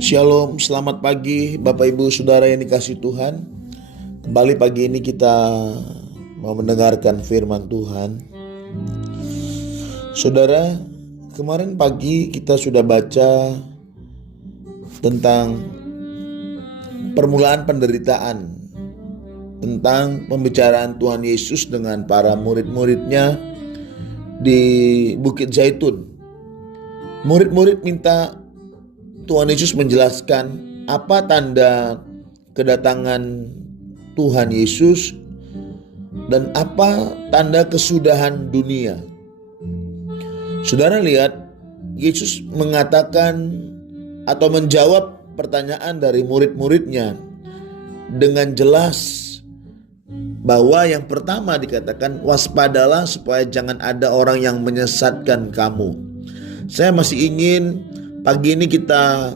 Shalom, selamat pagi Bapak Ibu Saudara yang dikasihi Tuhan. Kembali pagi ini kita mau mendengarkan firman Tuhan. Saudara, kemarin pagi kita sudah baca tentang permulaan penderitaan, tentang pembicaraan Tuhan Yesus dengan para murid-muridnya di Bukit Zaitun. Murid-murid minta Tuhan Yesus menjelaskan apa tanda kedatangan Tuhan Yesus dan apa tanda kesudahan dunia. Saudara lihat, Yesus mengatakan atau menjawab pertanyaan dari murid-muridnya dengan jelas bahwa yang pertama dikatakan, waspadalah supaya jangan ada orang yang menyesatkan kamu. Saya masih ingin pagi ini kita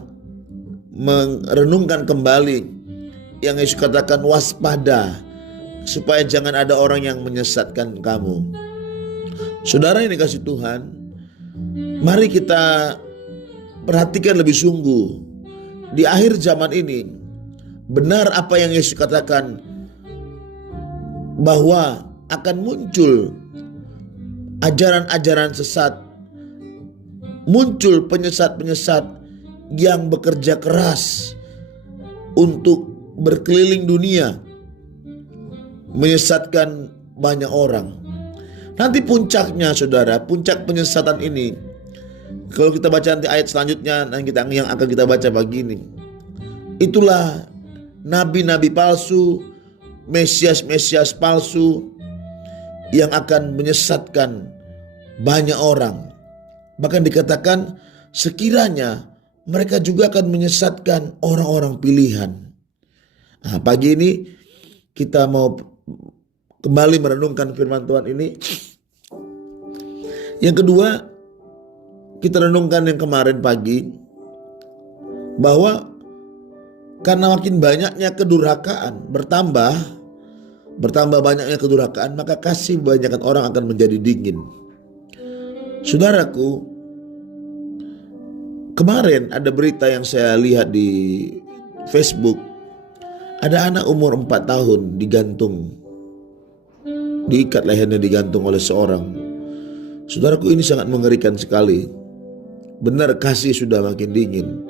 merenungkan kembali yang Yesus katakan, waspada supaya jangan ada orang yang menyesatkan kamu. Saudara yang dikasihi Tuhan, mari kita perhatikan lebih sungguh. Di akhir zaman ini, benar apa yang Yesus katakan, bahwa akan muncul ajaran-ajaran sesat, muncul penyesat-penyesat yang bekerja keras untuk berkeliling dunia menyesatkan banyak orang. Nanti puncaknya saudara, puncak penyesatan ini, kalau kita baca nanti ayat selanjutnya yang akan kita baca pagi ini, itulah nabi-nabi palsu, mesias-mesias palsu yang akan menyesatkan banyak orang. Bahkan dikatakan sekiranya mereka juga akan menyesatkan orang-orang pilihan. Nah, pagi ini kita mau kembali merenungkan firman Tuhan ini. Yang kedua, kita renungkan yang kemarin pagi, bahwa karena makin banyaknya kedurhakaan bertambah banyaknya kedurhakaan, maka kasih kebanyakan orang akan menjadi dingin. Saudaraku, kemarin ada berita yang saya lihat di Facebook. Ada anak umur 4 tahun digantung, diikat lehernya, digantung oleh seorang. Saudaraku, ini sangat mengerikan sekali. Benar, kasih sudah makin dingin,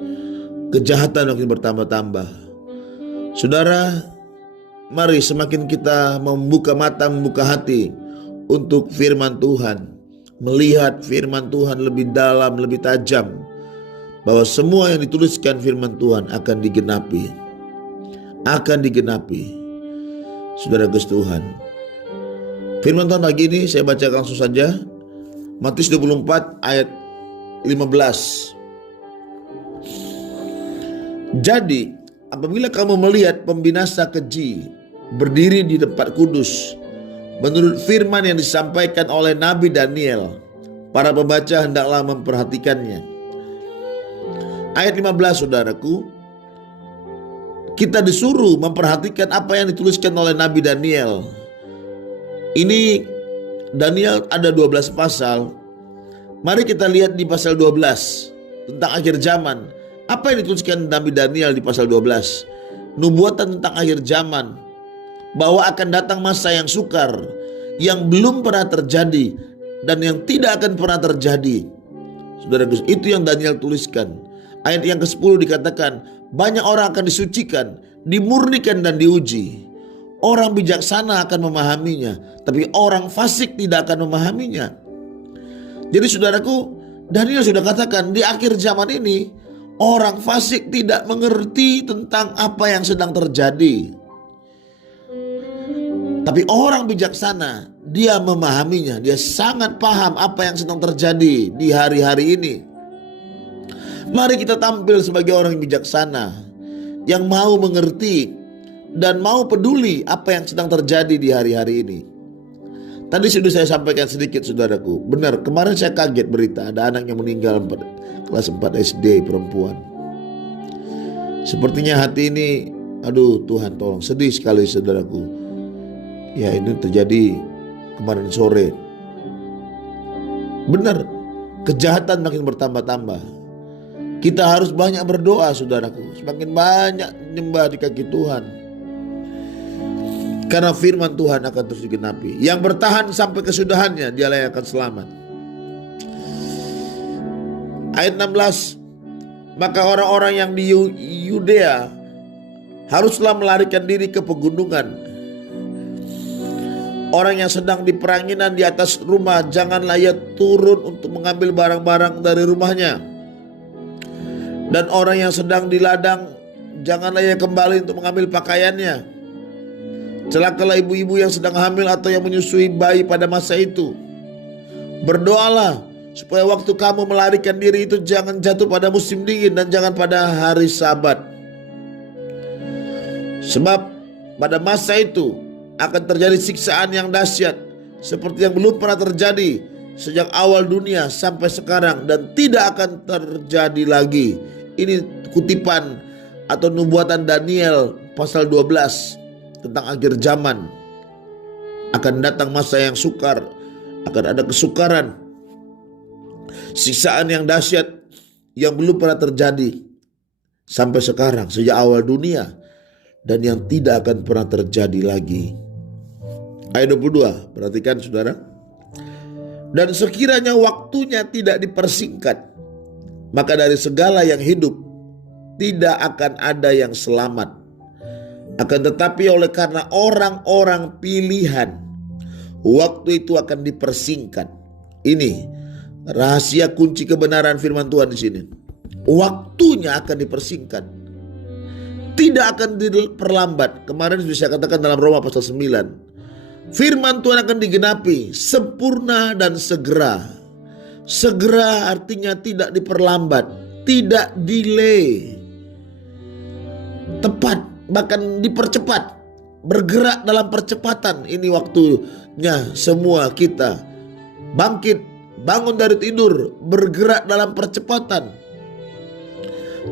kejahatan makin bertambah-tambah. Saudara, mari semakin kita membuka mata, membuka hati untuk firman Tuhan, melihat firman Tuhan lebih dalam, lebih tajam, bahwa semua yang dituliskan firman Tuhan akan digenapi. Saudara Gus Tuhan, firman Tuhan pagi ini saya baca langsung saja. Matius 24 ayat 15. Jadi apabila kamu melihat pembinasa keji berdiri di tempat kudus, menurut firman yang disampaikan oleh Nabi Daniel, para pembaca hendaklah memperhatikannya. Ayat 15, saudaraku, kita disuruh memperhatikan apa yang dituliskan oleh Nabi Daniel. Ini Daniel ada 12 pasal. Mari kita lihat di pasal 12 tentang akhir zaman. Apa yang dituliskan Nabi Daniel di pasal 12? Nubuatan tentang akhir zaman, bahwa akan datang masa yang sukar, yang belum pernah terjadi dan yang tidak akan pernah terjadi. Saudara, itu yang Daniel tuliskan. Ayat yang ke-10 dikatakan, banyak orang akan disucikan, dimurnikan dan diuji. Orang bijaksana akan memahaminya, tapi orang fasik tidak akan memahaminya. Jadi saudaraku, Daniel sudah katakan di akhir zaman ini orang fasik tidak mengerti tentang apa yang sedang terjadi. Tapi orang bijaksana, dia memahaminya, dia sangat paham apa yang sedang terjadi di hari-hari ini. Mari kita tampil sebagai orang yang bijaksana, yang mau mengerti dan mau peduli apa yang sedang terjadi di hari-hari ini. Tadi sudah saya sampaikan sedikit, saudaraku. Benar, kemarin saya kaget berita ada anak yang meninggal kelas 4 SD, perempuan. Sepertinya hati ini, aduh Tuhan tolong, sedih sekali saudaraku. Ya, ini terjadi kemarin sore. Benar, kejahatan makin bertambah-tambah. Kita harus banyak berdoa, saudaraku. Semakin banyak nyembah di kaki Tuhan. Karena firman Tuhan akan terus digenapi. Yang bertahan sampai kesudahannya, dialah yang akan selamat. Ayat 16. Maka orang-orang yang di Yudea haruslah melarikan diri ke pegunungan. Orang yang sedang di peranginan di atas rumah, janganlah ia turun untuk mengambil barang-barang dari rumahnya. Dan orang yang sedang di ladang, janganlah ia kembali untuk mengambil pakaiannya. Celakalah ibu-ibu yang sedang hamil atau yang menyusui bayi pada masa itu. Berdoalah supaya waktu kamu melarikan diri itu jangan jatuh pada musim dingin dan jangan pada hari Sabat. Sebab pada masa itu akan terjadi siksaan yang dahsyat seperti yang belum pernah terjadi sejak awal dunia sampai sekarang dan tidak akan terjadi lagi. Ini kutipan atau nubuatan Daniel pasal 12 tentang akhir zaman. Akan datang masa yang sukar, akan ada kesukaran, siksaan yang dahsyat yang belum pernah terjadi sampai sekarang sejak awal dunia dan yang tidak akan pernah terjadi lagi. Ayat 22, perhatikan saudara. Dan sekiranya waktunya tidak dipersingkat, maka dari segala yang hidup tidak akan ada yang selamat. Akan tetapi oleh karena orang-orang pilihan, waktu itu akan dipersingkat. Ini rahasia kunci kebenaran firman Tuhan di sini. Waktunya akan dipersingkat, tidak akan diperlambat. Kemarin sudah saya katakan dalam Roma pasal 9. Firman Tuhan akan digenapi sempurna dan segera. Segera artinya tidak diperlambat, tidak delay. Tepat, bahkan dipercepat. Bergerak dalam percepatan. Ini waktunya semua kita bangkit, bangun dari tidur, bergerak dalam percepatan.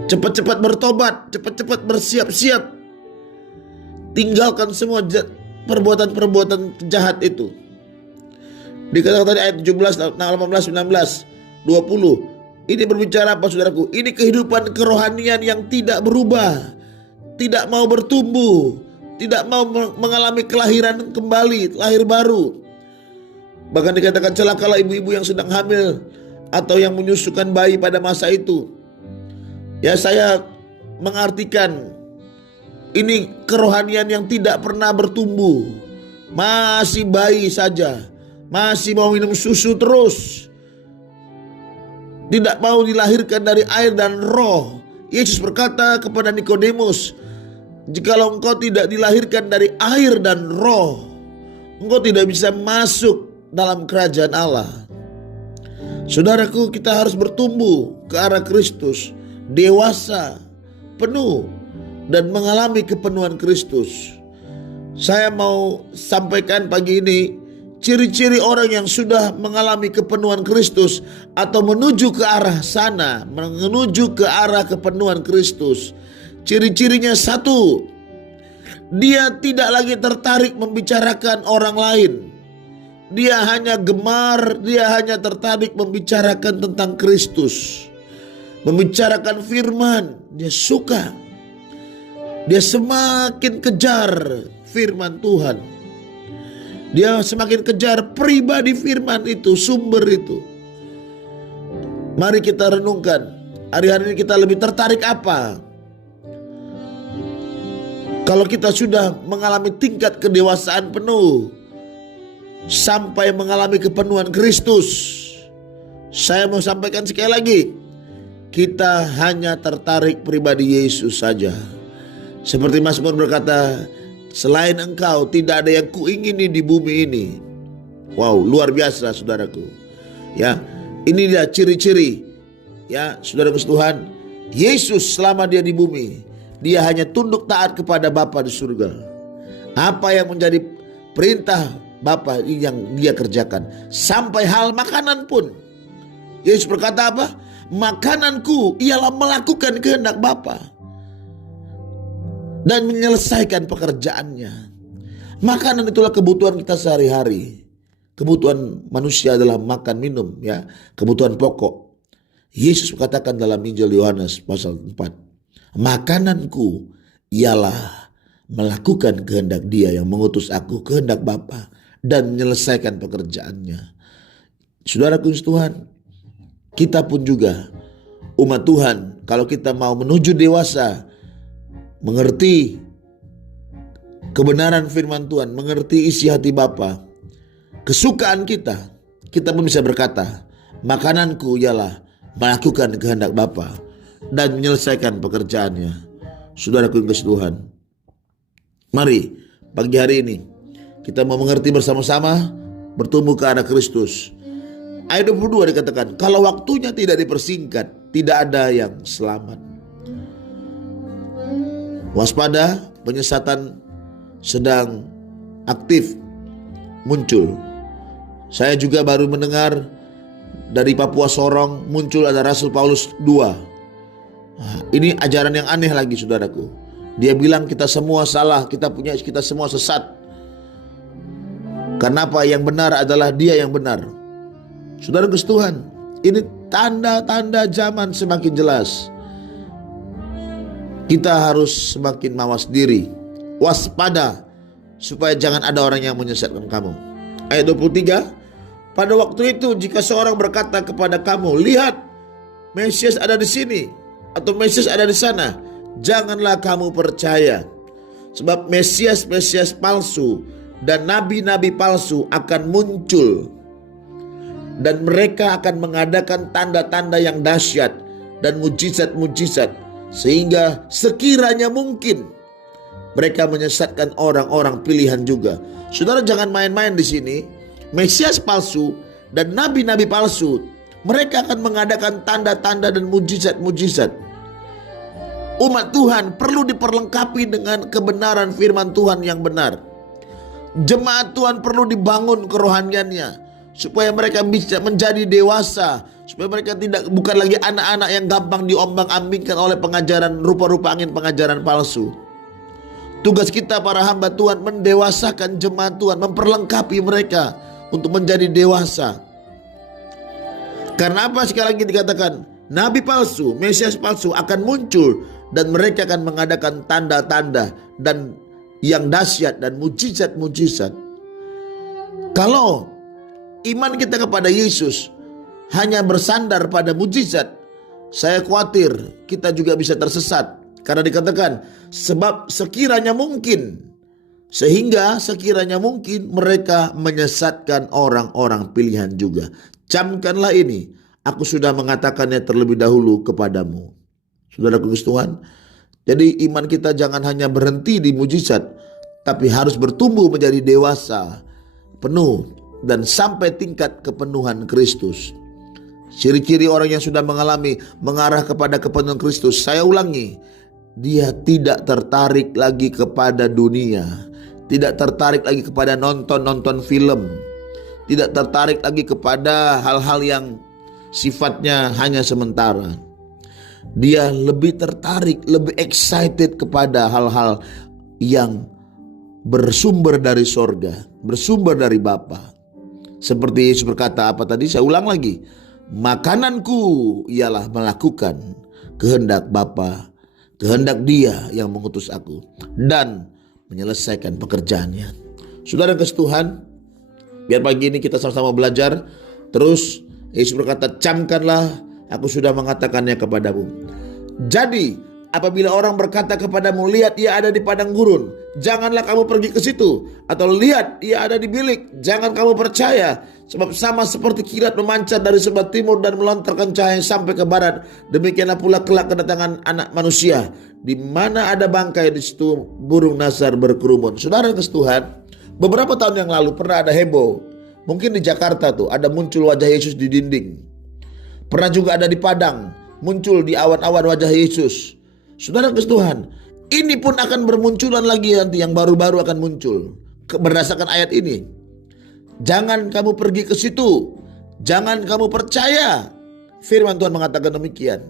Cepat-cepat bertobat, cepat-cepat bersiap-siap. Tinggalkan semua perbuatan-perbuatan jahat itu. Dikatakan tadi ayat 17, 18, 19, 20. Ini berbicara apa saudaraku? Ini kehidupan kerohanian yang tidak berubah, tidak mau bertumbuh, tidak mau mengalami kelahiran kembali, lahir baru. Bahkan dikatakan celakalah ibu-ibu yang sedang hamil atau yang menyusukan bayi pada masa itu. Ya, saya mengartikan ini kerohanian yang tidak pernah bertumbuh. Masih bayi saja. Masih mau minum susu terus. Tidak mau dilahirkan dari air dan roh. Yesus berkata kepada Nikodemus, jikalau engkau tidak dilahirkan dari air dan roh, engkau tidak bisa masuk dalam kerajaan Allah. Saudaraku, kita harus bertumbuh ke arah Kristus. Dewasa, penuh, dan mengalami kepenuhan Kristus. Saya mau sampaikan pagi ini ciri-ciri orang yang sudah mengalami kepenuhan Kristus atau menuju ke arah sana, menuju ke arah kepenuhan Kristus. Ciri-cirinya satu, dia tidak lagi tertarik membicarakan orang lain. Dia hanya gemar, dia hanya tertarik membicarakan tentang Kristus. Membicarakan firman, dia suka. Dia semakin kejar firman Tuhan. Dia semakin kejar pribadi firman itu, sumber itu. Mari kita renungkan, hari-hari ini kita lebih tertarik apa? Kalau kita sudah mengalami tingkat kedewasaan penuh, sampai mengalami kepenuhan Kristus, saya mau sampaikan sekali lagi, kita hanya tertarik pribadi Yesus saja. Seperti Mazmur berkata, selain engkau tidak ada yang kuingini di bumi ini. Wow, luar biasa saudaraku. Ya, ini dia ciri-ciri. Ya, saudaraku Tuhan, Yesus selama dia di bumi, dia hanya tunduk taat kepada Bapa di surga. Apa yang menjadi perintah Bapa yang dia kerjakan. Sampai hal makanan pun. Yesus berkata apa? Makananku ialah melakukan kehendak Bapa dan menyelesaikan pekerjaannya. Makanan itulah kebutuhan kita sehari-hari. Kebutuhan manusia adalah makan minum, ya, kebutuhan pokok. Yesus katakan dalam Injil Yohanes pasal 4, makananku ialah melakukan kehendak Dia yang mengutus aku, kehendak Bapa, dan menyelesaikan pekerjaannya. Saudaraku Tuhan, kita pun juga umat Tuhan, kalau kita mau menuju dewasa, mengerti kebenaran firman Tuhan, mengerti isi hati Bapa, kesukaan kita pun bisa berkata, makananku ialah melakukan kehendak Bapa dan menyelesaikan pekerjaannya. Saudaraku yang kasih Tuhan, mari pagi hari ini kita mau mengerti bersama-sama, bertumbuh ke arah Kristus. Ayat 22 dikatakan, kalau waktunya tidak dipersingkat, tidak ada yang selamat. Waspada, penyesatan sedang aktif muncul. Saya juga baru mendengar dari Papua Sorong muncul ada Rasul Paulus II. Nah, ini ajaran yang aneh lagi saudaraku. Dia bilang kita semua salah, kita semua sesat. Kenapa? Yang benar adalah Dia yang benar. Saudaraku Tuhan, ini tanda-tanda zaman semakin jelas. Kita harus semakin mawas diri, waspada, supaya jangan ada orang yang menyesatkan kamu. Ayat 23, pada waktu itu jika seorang berkata kepada kamu, lihat Mesias ada di sini atau Mesias ada di sana, janganlah kamu percaya. Sebab Mesias palsu dan nabi-nabi palsu akan muncul, dan mereka akan mengadakan tanda-tanda yang dahsyat dan mujizat-mujizat, sehingga sekiranya mungkin mereka menyesatkan orang-orang pilihan juga. Saudara, jangan main-main di sini. Mesias palsu dan nabi-nabi palsu, mereka akan mengadakan tanda-tanda dan mujizat-mujizat. Umat Tuhan perlu diperlengkapi dengan kebenaran firman Tuhan yang benar. Jemaat Tuhan perlu dibangun kerohaniannya, supaya mereka bisa menjadi dewasa, supaya mereka bukan lagi anak-anak yang gampang diombang-ambingkan oleh pengajaran rupa-rupa angin, pengajaran palsu. Tugas kita para hamba Tuhan mendewasakan jemaat Tuhan, memperlengkapi mereka untuk menjadi dewasa. Karena apa? Sekali lagi dikatakan, nabi palsu, Mesias palsu akan muncul, dan mereka akan mengadakan tanda-tanda dan yang dahsyat dan mujizat-mujizat. Kalau iman kita kepada Yesus hanya bersandar pada mujizat, saya khawatir kita juga bisa tersesat. Karena dikatakan, sebab sekiranya mungkin, sehingga sekiranya mungkin mereka menyesatkan orang-orang pilihan juga. Camkanlah ini, aku sudah mengatakannya terlebih dahulu kepadamu. Saudaraku Tuhan, jadi iman kita jangan hanya berhenti di mujizat, tapi harus bertumbuh menjadi dewasa, penuh, dan sampai tingkat kepenuhan Kristus. Ciri-ciri orang yang sudah mengarah kepada kepenuhan Kristus, saya ulangi, dia tidak tertarik lagi kepada dunia, tidak tertarik lagi kepada nonton film, tidak tertarik lagi kepada hal-hal yang sifatnya hanya sementara. Dia lebih tertarik, lebih excited kepada hal-hal yang bersumber dari sorga, bersumber dari Bapa. Seperti Yesus berkata apa tadi? Saya ulang lagi. Makananku ialah melakukan kehendak Bapa, kehendak Dia yang mengutus aku, dan menyelesaikan pekerjaannya. Saudara kasih Tuhan, biar pagi ini kita sama-sama belajar. Terus Yesus berkata, camkanlah, aku sudah mengatakannya kepadamu. Jadi apabila orang berkata kepadamu, lihat ia ada di padang gurun, janganlah kamu pergi ke situ. Atau lihat ia ada di bilik, jangan kamu percaya. Sebab sama seperti kilat memancar dari sebelah timur dan melontarkan cahaya sampai ke barat, demikianlah pula kelak kedatangan Anak Manusia. Di mana ada bangkai, di situ burung nasar berkerumun. Saudara kasih Tuhan, beberapa tahun yang lalu pernah ada heboh. Mungkin di Jakarta tuh ada muncul wajah Yesus di dinding. Pernah juga ada di Padang, muncul di awan-awan wajah Yesus. Saudara kasih Tuhan, ini pun akan bermunculan lagi nanti, yang baru-baru akan muncul. Berdasarkan ayat ini, jangan kamu pergi ke situ, jangan kamu percaya. Firman Tuhan mengatakan demikian.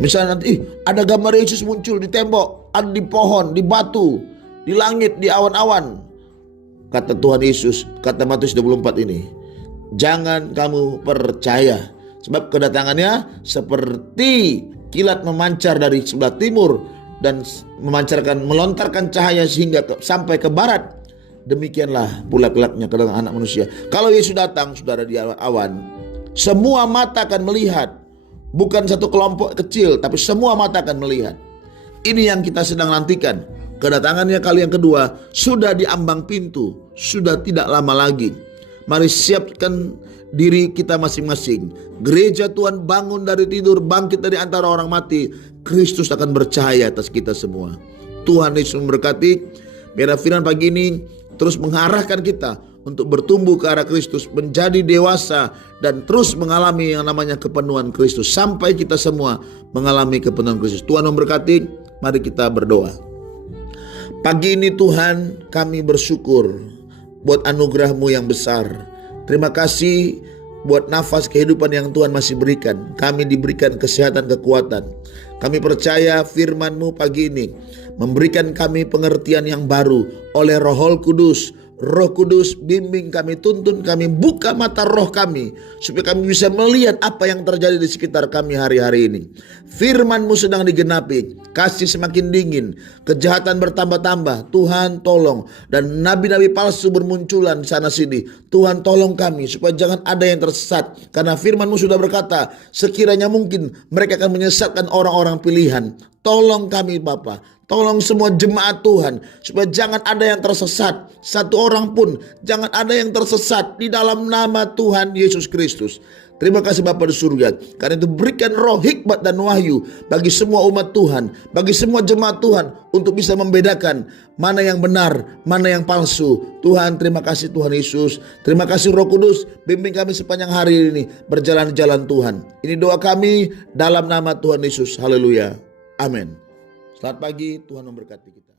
Misalnya nanti ada gambar Yesus muncul di tembok, ada di pohon, di batu, di langit, di awan-awan. Kata Tuhan Yesus, kata Matius 24 ini, jangan kamu percaya. Sebab kedatangannya seperti kilat memancar dari sebelah timur dan melontarkan cahaya sampai ke barat. Demikianlah pula kelaknya kedatangan Anak Manusia. Kalau Yesus datang, saudara, di awan, semua mata akan melihat. Bukan satu kelompok kecil, tapi semua mata akan melihat. Ini yang kita sedang nantikan. Kedatangannya kali yang kedua sudah di ambang pintu, sudah tidak lama lagi. Mari siapkan diri kita masing-masing. Gereja Tuhan bangun dari tidur, bangkit dari antara orang mati. Kristus akan bercahaya atas kita semua. Tuhan Yesus memberkati. Biar firman pagi ini terus mengarahkan kita untuk bertumbuh ke arah Kristus, menjadi dewasa dan terus mengalami yang namanya kepenuhan Kristus sampai kita semua mengalami kepenuhan Kristus. Tuhan memberkati. Mari kita berdoa. Pagi ini Tuhan, kami bersyukur buat anugerah-Mu yang besar. Terima kasih buat nafas kehidupan yang Tuhan masih berikan. Kami diberikan kesehatan, kekuatan. Kami percaya firman-Mu pagi ini memberikan kami pengertian yang baru oleh Roh Kudus. Roh Kudus bimbing kami, tuntun kami, buka mata roh kami supaya kami bisa melihat apa yang terjadi di sekitar kami hari-hari ini. Firman-Mu sedang digenapi, kasih semakin dingin, kejahatan bertambah-tambah. Tuhan tolong, dan nabi-nabi palsu bermunculan sana sini. Tuhan tolong kami supaya jangan ada yang tersesat, karena firman-Mu sudah berkata sekiranya mungkin mereka akan menyesatkan orang-orang pilihan. Tolong kami Bapa, tolong semua jemaat Tuhan supaya jangan ada yang tersesat, satu orang pun jangan ada yang tersesat, di dalam nama Tuhan Yesus Kristus. Terima kasih Bapa di surga, karena itu berikan roh hikmat dan wahyu bagi semua umat Tuhan, bagi semua jemaat Tuhan untuk bisa membedakan mana yang benar, mana yang palsu. Tuhan, terima kasih Tuhan Yesus. Terima kasih Roh Kudus, bimbing kami sepanjang hari ini berjalan di jalan Tuhan. Ini doa kami dalam nama Tuhan Yesus. Haleluya. Amin. Selamat pagi, Tuhan memberkati kita.